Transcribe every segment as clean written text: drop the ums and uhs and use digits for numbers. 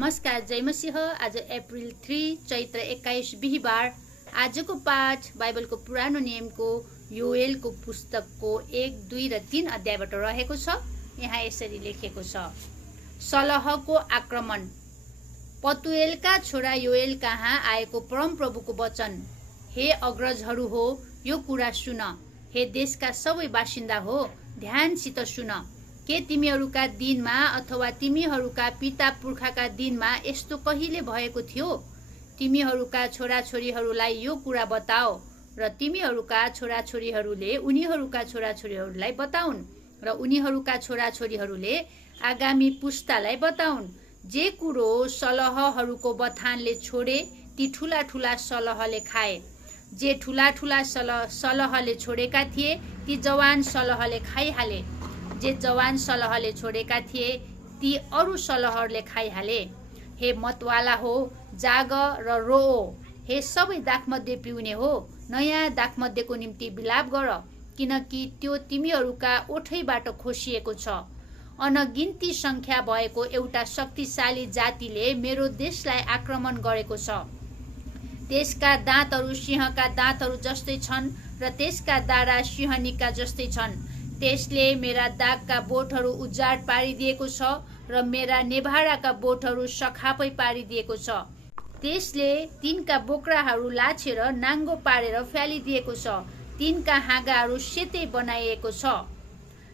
नमस्कार, जय मसीह। आज अप्रिल 3 चैत्र 21 बिहिबार। आजको पाठ बाइबलको पुरानो नियमको योएलको पुस्तकको 1, 2 र 3 अध्यायबाट रहेको छ। यहाँ यसरी लेखेको छ, सलहको आक्रमण। पतुएलका छोरा योएल कहाँ आएको परमप्रभुको वचन। हे अग्रजहरू हो, यो कुरा सुन। हे देशका सबै बासिन्दा हो, ध्यानसित सुन। के तिमीहरूका दिनमा अथवा तिमीहरूका पिता पुर्खाका दिनमा यस्तो कहिले भएको थियो? तिमीहरूका छोराछोरीहरूलाई यो कुरा बताओ र तिमीहरूका छोराछोरीहरूले उनीहरूका छोराछोरीहरूलाई बताउन् र उनीहरूका छोराछोरीहरूले आगामी पुस्तालाई बताउन्। जे कुरो सलहहरूको बथानले छोडे ती ठुला ठुला सलहले खाए। जे ठुला ठुला सलहले छोडेका थिए ती जवान सलहले खाइहाले। जे जवान सलहले छोडेका थिए ती अरू सलहहरूले खाइहाले। हे मतवाला हो, जाग र रोओ। हे सबै दाखमध्ये पिउने हो, नयाँ दाखमध्येको निम्ति बिलाप गर, किनकि त्यो तिमीहरूका ओठैबाट खोसिएको छ। अनगिन्ती संख्या भएको एउटा शक्तिशाली जातिले मेरो देशलाई आक्रमण गरेको छ। त्यसका दाँतहरू सिंहका दाँतहरू जस्तै छन् र त्यसका दारा सिंहनीका जस्तै छन्। त्यसले मेरा दागका बोटहरू उजाड पारिदिएको छ र मेरा नेभाराका बोटहरू सखापै पारिदिएको छ। त्यसले तिनका बोक्राहरू लाछेर नाङ्गो पारेर फ्यालिदिएको छ। तिनका हाँगाहरू सेतै बनाइएको छ।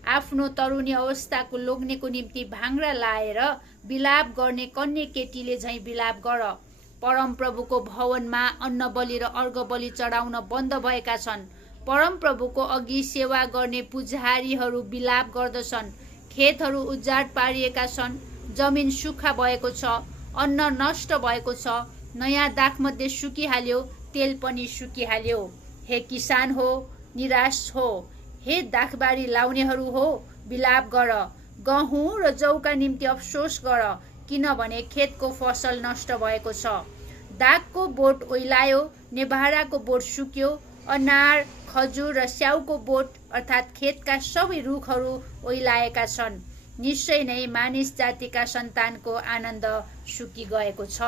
आफ्नो तरुणी अवस्थाको लोग्नेको निम्ति भाङ्रा लाएर बिलाप गर्ने कन्या केटीले झैँ बिलाप गर। परमप्रभुको भवनमा अन्न बलि र अर्घ बलि चढाउन बन्द भएका छन्। परमप्रभुको अघि सेवा गर्ने पुजारीहरू बिलाप गर्दछन्। खेतहरू उजाड पारिएका छन्, जमिन सुक्खा भएको छ, अन्न नष्ट भएको छ, नयाँ दाखमध्ये सुकिहाल्यो, तेल पनि सुकिहाल्यो। हे किसान हो, निराश हो। हे दाखबारी लाउनेहरू हो, बिलाप गर। गहुँ र जौका निम्ति अफसोस गर, किनभने खेतको फसल नष्ट भएको छ। दागको बोट ओइलायो, नेभाराको बोट सुक्यो। अनार, खजुर र स्याउको बोट अर्थात् खेतका सबै रुखहरू ओइलाएका छन्। निश्चय नै मानिस जातिका सन्तानको आनन्द सुकिगएको छ।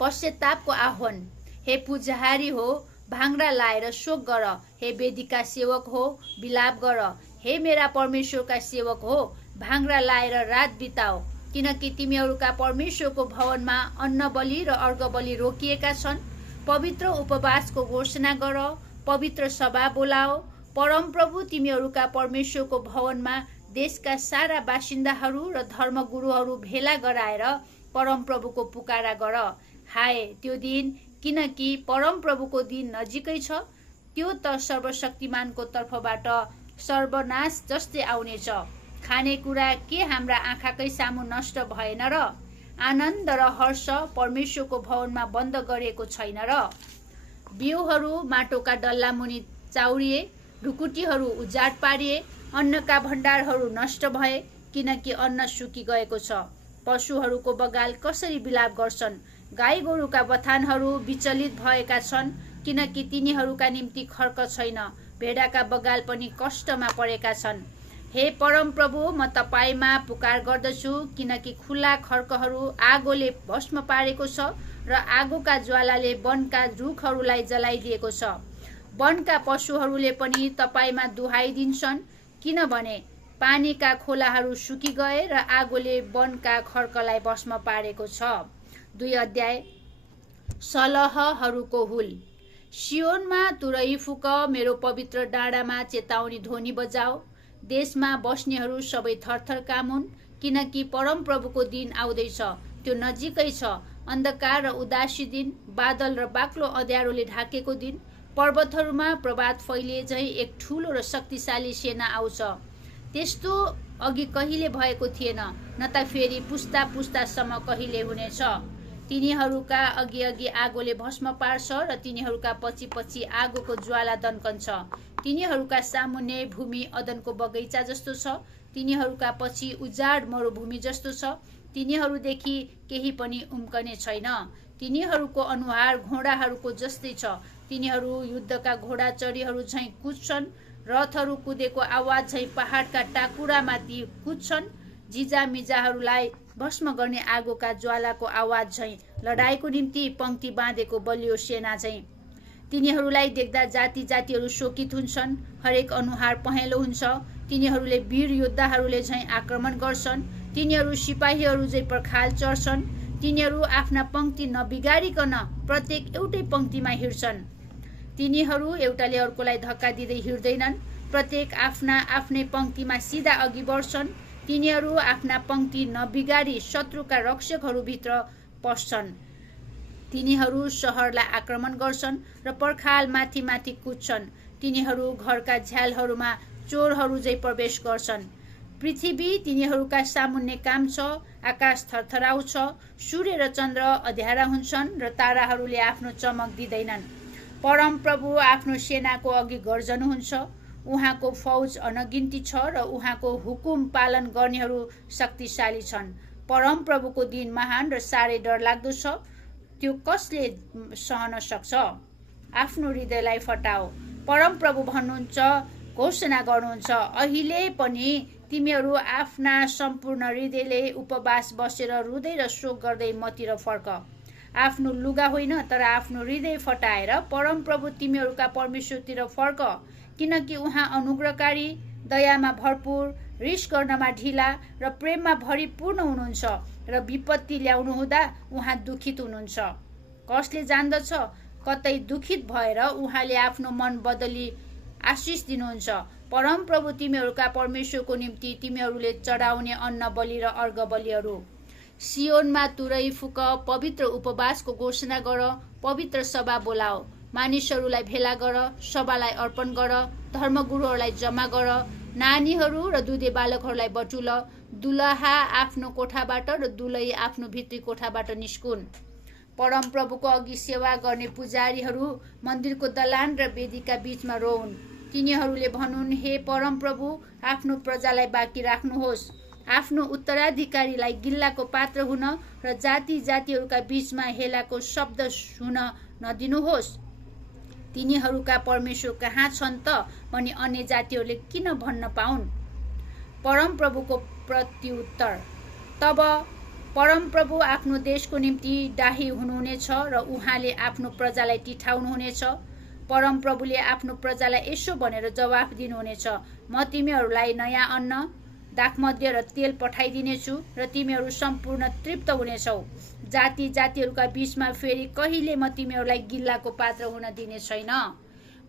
पश्चातापको आह्वान। हे पुजारी हो, भाङ्रा लाएर शोक गर। हे वेदीका सेवक हो, बिलाप गर। हे मेरा परमेश्वरका सेवक हो, भाङ्रा लाएर रात बिताओ, किनकि तिमीहरूका परमेश्वरको भवनमा अन्न बलि र अर्घ बलि रोकिएका छन्। पवित्र उपवासको घोषणा गर, पवित्र सभा बोलाओ। परमप्रभु तिमीहरूका परमेश्वरको भवनमा देशका सारा बासिन्दाहरू र धर्मगुरुहरू भेला गराएर परमप्रभुको पुकारा गर। हाय त्यो दिन, किनकि परमप्रभुको दिन नजिकै छ। त्यो त सर्वशक्तिमानको तर्फबाट सर्वनाश जस्तै आउनेछ। खानेकुरा के हाम्रा आँखाकै सामु नष्ट भएन र? आनन्द र हर्ष परमेश्वरको भवनमा बन्द गरिएको छैन र? बिउहरू माटोका डल्ला मुनि चाउरिए, ढुकुटीहरू उजाड पारिए, अन्नका भण्डारहरू नष्ट भए, किनकि अन्न सुकिगएको छ। पशुहरूको बगाल कसरी बिलाप गर्छन्, गाई गोरुका बथानहरू विचलित भएका छन्, किनकि तिनीहरूका निम्ति खर्क छैन। भेडाका बगाल पनि कष्टमा परेका छन्। हे परमप्रभु, म तपाईमा पुकार गर्दछु, किनकि खुला खर्कहरू आगोले भस्म पारेको छ र आगोका ज्वालाले वनका रुखहरूलाई जलाइदिएको छ। वनका पशुहरूले पनि तपाईमा दुहाई दिन्छन्, किनभने पानीका खोलाहरू सुकिगए र आगोले वनका खर्कलाई भस्म पारेको छ। 2 अध्याय, सलहहरूको हुल। सियोनमा तुरही फुक, मेरो पवित्र डाँडामा चेतावनी ध्वनि बजाऊ। देशमा बस्नेहरू सबै थरथर कामुन्, किनकि परमप्रभुको दिन आउँदैछ, त्यो नजिकै छ। अन्धकार र उदासी दिन, बादल र बाक्लो अँध्यारोले ढाकेको दिन। पर्वतहरूमा प्रभात फैलिए झैँ एक ठुलो र शक्तिशाली सेना आउँछ। त्यस्तो अघि कहिले भएको थिएन, न त फेरि पुस्ता पुस्तासम्म कहिले हुनेछ। तिनीहरूका अघि अघि आगोले भस्म पार्छ र तिनीहरूका पछि पछि आगोको ज्वाला दन्कन्छ। तिनीहरूका सामुन्ने भूमि अदनको बगैँचा जस्तो छ, तिनीहरूका पछि उजाड मरुभूमि जस्तो छ। तिनीहरूदेखि केही पनि उम्कने छैन। तिनीहरूको अनुहार घोडाहरूको जस्तै छ। तिनीहरू युद्धका घोडा चढीहरू झैँ कुद्छन्, रथहरू कुदेको आवाज झैँ पहाडका टाकुरामाथि कुद्छन्। झिजामिजाहरूलाई भस्म गर्ने आगोका ज्वालाको आवाज झैँ, लडाईँको निम्ति पंक्ति बाँधेको बलियो सेना झैँ। तिनीहरूलाई देख्दा जाति जातिहरू शोकित हुन्छन्, हरेक अनुहार पहेँलो हुन्छ। तिनीहरूले वीर योद्धाहरूले झैँ आक्रमण गर्छन्, तिनीहरू सिपाहीहरू झैँ पर्खाल चढ्छन्। तिनीहरू आफ्ना पंक्ति नबिगारिकन प्रत्येक एउटै पंक्तिमा हिँड्छन्। तिनीहरू एउटाले अर्कोलाई धक्का दिँदै हिँड्दैनन्, प्रत्येक आफ्ना आफ्नै पंक्तिमा सिधा अघि बढ्छन्। तिनीहरू आफ्ना पंक्ति नबिगारी शत्रुका रक्षकहरूभित्र पस्छन्। तिनीहरू शहरलाई आक्रमण गर्छन् र पर्खाल माथि माथि कुद्छन्। तिनीहरू घरका झ्यालहरूमा चोरहरू झैँ प्रवेश गर्छन्। पृथ्वी तिनीहरूका सामुन्ने काम छ, आकाश थरथराउँछ, सूर्य र चन्द्र अँध्यारा हुन्छन् र ताराहरूले आफ्नो चमक दिँदैनन्। परम प्रभु आफ्नो सेनाको अघि गर्जनुहुन्छ। उहाँको फौज अनगिन्ती छ र उहाँको हुकुम पालन गर्नेहरू शक्तिशाली छन्। परम प्रभुको दिन महान र साह्रै डरलाग्दो छ, त्यो कसले सहन सक्छ? आफ्नो हृदयलाई फटाओ। परम प्रभु भन्नुहुन्छ, घोषणा गर्नुहुन्छ, अहिले पनि तिमीहरू आफ्ना सम्पूर्ण हृदयले उपवास बसेर रुँदै र शोक गर्दै मतिर फर्क। आफ्नो लुगा होइन तर आफ्नो हृदय फटाएर परम प्रभु तिमीहरूका परमेश्वरतिर फर्क, किनकि उहाँ अनुग्रहकारी, दयामा भरपूर, रिस गर्नमा ढिला र प्रेममा भरिपूर्ण हुनुहुन्छ र विपत्ति ल्याउनु हुँदा उहाँ दुखित हुनुहुन्छ। कसले जान्दछ? कतै दुखित भएर उहाँले आफ्नो मन बदली आशिष दिनुहुन्छ। परम प्रभु तिमीहरूका परमेश्वरको निम्ति तिमीहरूले चढाउने अन्न बलि र अर्घ बलिहरू। सियोनमा तुरै फुक, पवित्र उपवासको घोषणा गर, पवित्र सभा बोलाओ, मानिसहरूलाई भेला गर, सभालाई अर्पण गर, धर्मगुरुहरूलाई जम्मा गर, नानीहरू र दुधे बालकहरूलाई बटुल। दुलहा आफ्नो कोठाबाट र दुलही आफ्नो भित्री कोठाबाट निस्कुन्। परम प्रभुको अघि सेवा गर्ने पुजारीहरू मन्दिरको दलान र वेदीका बीचमा रोउन्। तिनीहरूले भनुन्, हे परम प्रभु, आफ्नो प्रजालाई बाँकी राख्नुहोस्, आफ्नो उत्तराधिकारीलाई गिल्लाको पात्र हुन र जाति जातिहरूका बीचमा हेलाको शब्द हुन नदिनुहोस्। तिनीहरूका परमेश्वर कहाँ छन् त भनी अन्य जातिहरूले किन भन्न पाउन्? परम प्रभुको प्रत्युत्तर। तब परम प्रभु आफ्नो देशको निम्ति डाही हुनुहुनेछ र उहाँले आफ्नो प्रजालाई टिठाउनुहुनेछ। परम प्रभुले आफ्नो प्रजालाई यसो भनेर जवाफ दिनुहुनेछ, म तिमीहरूलाई नयाँ अन्न, दाखमध्य र तेल पठाइदिनेछु र तिमीहरू सम्पूर्ण तृप्त हुनेछौ। जाति जातिहरूका बीचमा फेरि कहिले म तिमीहरूलाई गिल्लाको पात्र हुन दिने छैन।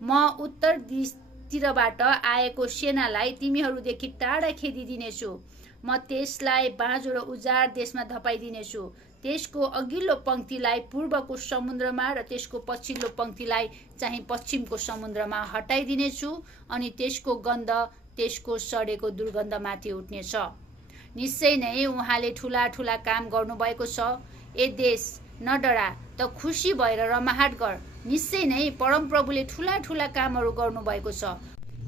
म उत्तर दिशतिरबाट आएको सेनालाई तिमीहरूदेखि टाढा खेदिदिनेछु। म त्यसलाई बाँझो र उजाड देशमा धपाइदिनेछु। त्यसको अघिल्लो पंक्तिलाई पूर्वको समुद्रमा र त्यसको पछिल्लो पंक्तिलाई चाहिँ पश्चिमको समुद्रमा हटाइदिनेछु अनि त्यसको गन्ध त्यसको सडेको दुर्गन्धमाथि उठ्नेछ। निश्चय नै उहाँले ठुला ठुला काम गर्नुभएको छ। ए देश, नडरा त खुसी भएर रमाहाट गर। निश्चय नै परम प्रभुले ठुला ठुला कामहरू गर्नुभएको छ।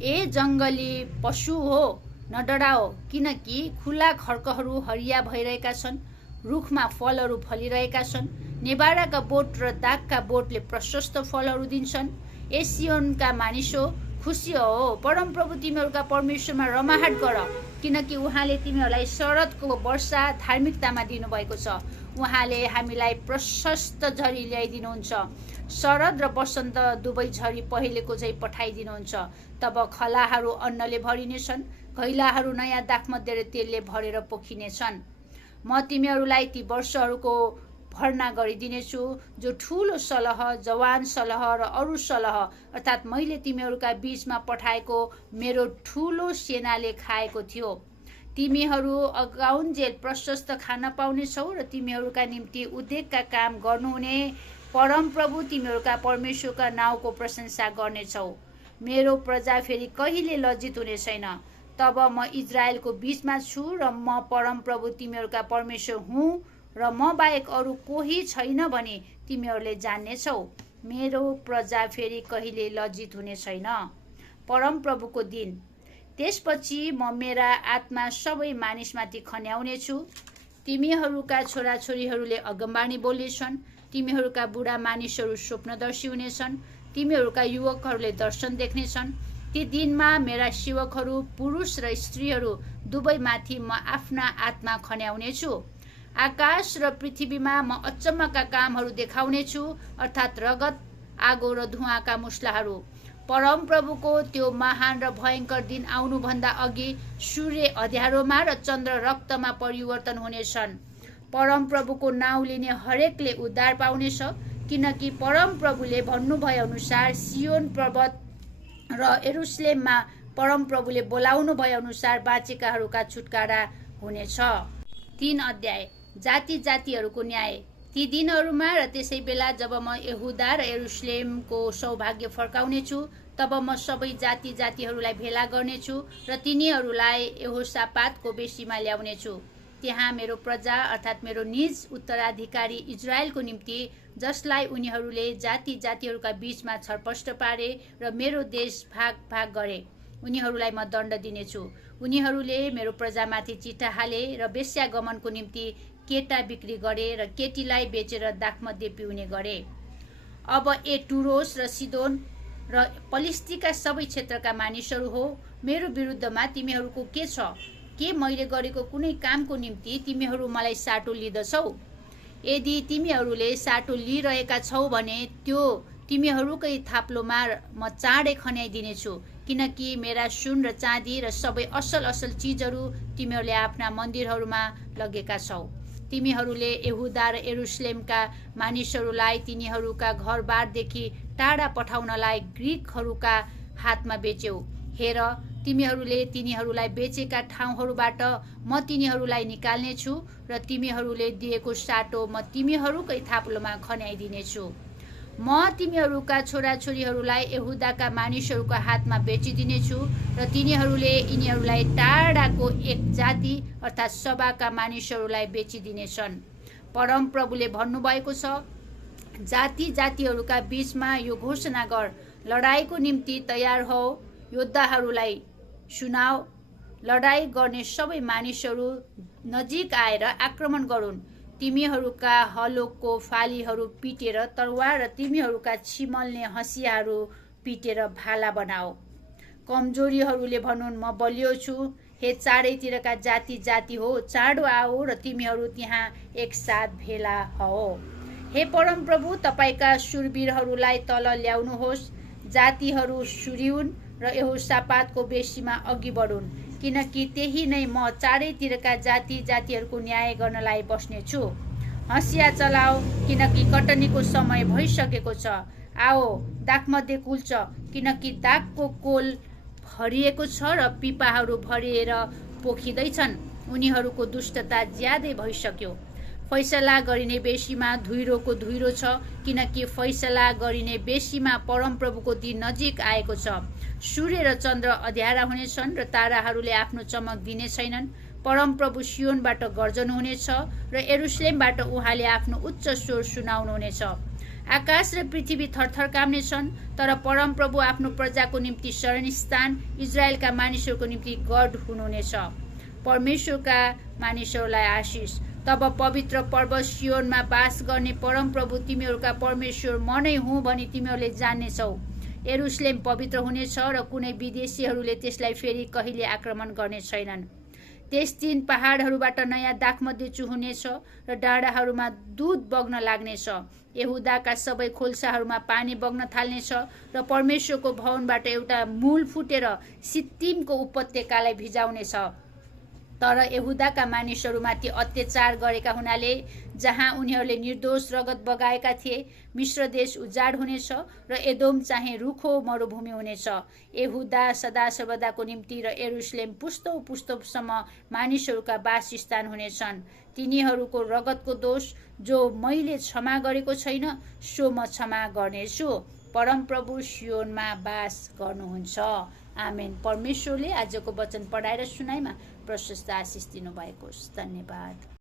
ए जङ्गली पशु हो, नडराओ, किनकि खुला खड्कहरू हरिया भइरहेका छन्, रुखमा फलहरू फलिरहेका छन्। नेबाराका बोट र दागका बोटले प्रशस्त फलहरू दिन्छन्। ए सियोनका मानिसो, खुसी हो, परम प्रभु तिमीहरूका परमेश्वरमा रमाहाट गर, किनकि उहाँले तिमीहरूलाई शरदको वर्षा धार्मिकतामा दिनुभएको छ। उहाँले हामीलाई प्रशस्त झरी ल्याइदिनुहुन्छ, शरद र वसन्त दुवै झरी पहिलेको झै पठाइदिनुहुन्छ। तब खलाहरू अन्नले भरिनेछन्, घैलाहरू नयाँ दाखमध्य र तेलले भरेर पोखिनेछन्। म तिमीहरूलाई ती वर्षहरूको भर्ना गरिदिनेछु जो ठुलो सलह, जवान सलह र अरू सलह अर्थात् मैले तिमीहरूका बीचमा पठाएको मेरो ठुलो सेनाले खाएको थियो। तिमीहरू अगाउन्जेल प्रशस्त खान पाउनेछौ र तिमीहरूका निम्ति उद्योगका काम गर्नुहुने परम प्रभु तिमीहरूका परमेश्वरका नाउँको प्रशंसा गर्नेछौ। मेरो प्रजा फेरि कहिले लज्जित हुने छैन। तब म इजरायलको बीचमा छु र म परम प्रभु तिमीहरूका परमेश्वर हुँ र म बाहेक अरू कोही छैन भने तिमीहरूले जान्नेछौ। मेरो प्रजा फेरि कहिले लज्जित हुने छैन। परम प्रभुको दिन। त्यसपछि म मेरा आत्मा सबै मानिसमाथि खन्याउनेछु। तिमीहरूका छोराछोरीहरूले अगमबाणी बोल्नेछन्, तिमीहरूका बुढा मानिसहरू स्वप्नदर्शी हुनेछन्, तिमीहरूका युवकहरूले दर्शन देख्नेछन्। ती दिनमा मेरा सेवकहरू पुरुष र स्त्रीहरू दुवैमाथि म आफ्ना आत्मा खन्याउनेछु। आकाश र पृथ्वीमा म अचम्मका कामहरू देखाउनेछु, अर्थात् रगत, आगो र धुवाँका मुस्लाहरू। परमप्रभुको त्यो महान र भयङ्कर दिन आउनुभन्दा अघि सूर्य अँध्यारोमा र चन्द्र रक्तमा परिवर्तन हुनेछन्। परमप्रभुको नाउँ लिने हरेकले उद्धार पाउनेछ, किनकि परमप्रभुले भन्नुभए अनुसार सियोन पर्वत र यरुशलेममा परमप्रभुले बोलाउनु भए अनुसार बाँचेकाहरूका छुटकारा हुनेछ। 3 अध्याय जाति जातिहरूको न्याय। ती दिनहरूमा र त्यसै बेला जब म यहुदा र यरुशलेमको सौभाग्य फर्काउनेछु, तब म सबै जाति जातिहरूलाई भेला गर्नेछु र तिनीहरूलाई यहोसापातको बेसीमा ल्याउनेछु। त्यहाँ मेरो प्रजा अर्थात् मेरो निज उत्तराधिकारी इजरायलको निम्ति, जसलाई उनीहरूले जाति जातिहरूका बीचमा छरपष्ट पारे र मेरो देश भाग भाग गरे, उनीहरूलाई म दण्ड दिनेछु। उनीहरूले मेरो प्रजामाथि चिट्ठा हाले र वेश्यागमनको निम्ति केटा बिक्री गरे र केटीलाई बेचेर दाखमध्ये पिउने गरे। अब ए टुरोस र सिदोन र पलिस्तीका सबै क्षेत्रका मानिसहरू हो, मेरो विरुद्धमा तिमीहरूको के छ? के मैले गरेको कुनै कामको निम्ति तिमीहरू मलाई साटो लिँदछौ? यदि तिमीहरूले साटो लिइरहेका छौ भने त्यो तिमीहरूकै थाप्लोमा म चाँडै खन्याइदिनेछु, किनकि मेरा सुन र चाँदी र सबै असल असल चिजहरू तिमीहरूले आफ्ना मन्दिरहरूमा लगेका छौ। तिमीहरूले यहुदा र यरुशलेमका मानिसहरूलाई तिनीहरूका घरबारदेखि टाढा पठाउनलाई ग्रीकहरूका हातमा बेच्यौ। हेर, तिमीहरूले तिनीहरूलाई बेचेका ठाउँहरूबाट म तिनीहरूलाई निकाल्नेछु र तिमीहरूले दिएको साटो म तिमीहरूकै थाप्लोमा खन्याइदिनेछु। म तिमीहरूका छोराछोरीहरूलाई यहुदाका मानिसहरूका हातमा बेचिदिनेछु र तिनीहरूले यिनीहरूलाई टाढाको एक जाति अर्थात् सभाका मानिसहरूलाई बेचिदिनेछन्। परमप्रभुले भन्नुभएको छ, जाति जातिहरूका बीचमा यो घोषणा गर, लडाईँको निम्ति तयार हौ, योद्धाहरूलाई सुनाऊ, लडाईँ गर्ने सबै मानिसहरू नजिक आएर आक्रमण गरून्। तिमीहरूका हलोको फालीहरू पिटेर तरवार र तिमीहरूका छिमल्ने हँसियाहरू पिटेर भाला बनाऊ। कमजोरीहरूले भनुन्, म बलियो छु। हे चारैतिरका जाति जाति हो, चाँडो आओ र तिमीहरू त्यहाँ एकसाथ भेला हौ। हे परमप्रभु, तपाईका शूरवीरहरूलाई तल ल्याउनुहोस्। जातिहरू सुरिउन् र यहोसापातको बेसीमा अघि बढुन्, किनकि त्यही नै म चारैतिरका जाति जातिहरूको न्याय गर्नलाई बस्नेछु। हँसिया चलाऊ, किनकि कटनीको समय भइसकेको छ। आओ, दाखमध्ये कुल्च, किनकि दाखको कोल भरिएको छ र पिपाहरू भरिएर पोखिँदैछन्। उनीहरूको दुष्टता ज्यादै भइसक्यो। फैसला गरिने बेसीमा धुइरोको धुइरो छ, किनकि फैसला गरिने बेसीमा परमप्रभुको दिन नजिक आएको छ। सूर्य र चन्द्र अँध्यारा हुनेछन् र ताराहरूले आफ्नो चमक दिने छैनन्। परमप्रभु सियोनबाट गर्जनुहुनेछ र यरुशलेमबाट उहाँले आफ्नो उच्च स्वर सुनाउनुहुनेछ। आकाश र पृथ्वी थरथर काम्नेछन्, तर परमप्रभु आफ्नो प्रजाको निम्ति शरणस्थान, इजरायलका मानिसहरूको निम्ति गढ हुनुहुनेछ। परमेश्वरका मानिसहरूलाई आशिष। तब पवित्र पर्वत सियोनमा बास गर्ने परमप्रभु तिमीहरूका परमेश्वर म नै हुँ भनी तिमीहरूले जान्नेछौ। यरुशलेम पवित्र हुनेछ र कुनै विदेशीहरूले त्यसलाई फेरि कहिले आक्रमण गर्ने छैनन्। त्यस दिन पहाडहरूबाट नयाँ दाखमध्ये चुहुनेछ र डाँडाहरूमा दूध बग्न लाग्नेछ। यहुदाका सबै खोल्साहरूमा पानी बग्न थाल्नेछ र परमेश्वरको भवनबाट एउटा मूल फुटेर सित्तिमको उपत्यकालाई भिजाउनेछ। तर यहुदाका मानिसहरूमाथि अत्याचार गरेका हुनाले, जहाँ उनीहरूले निर्दोष रगत बगाएका थिए, मिश्र देश उजाड हुनेछ र एदोम चाहिँ रुखो मरुभूमि हुनेछ। यहुदा सदा सर्वदाको निम्ति र यरुशलेम पुस्तौँ पुस्तौँसम्म मानिसहरूका वासस्थान हुनेछन्। तिनीहरूको रगतको दोष जो मैले क्षमा गरेको छैन, सो म क्षमा गर्नेछु। परमप्रभु सियोनमा बास गर्नुहुन्छ। आमेन। परमेश्वरले आजको वचन पढाएर सुनाइमा प्रशस्त आशिष दिनुभएको। धन्यवाद।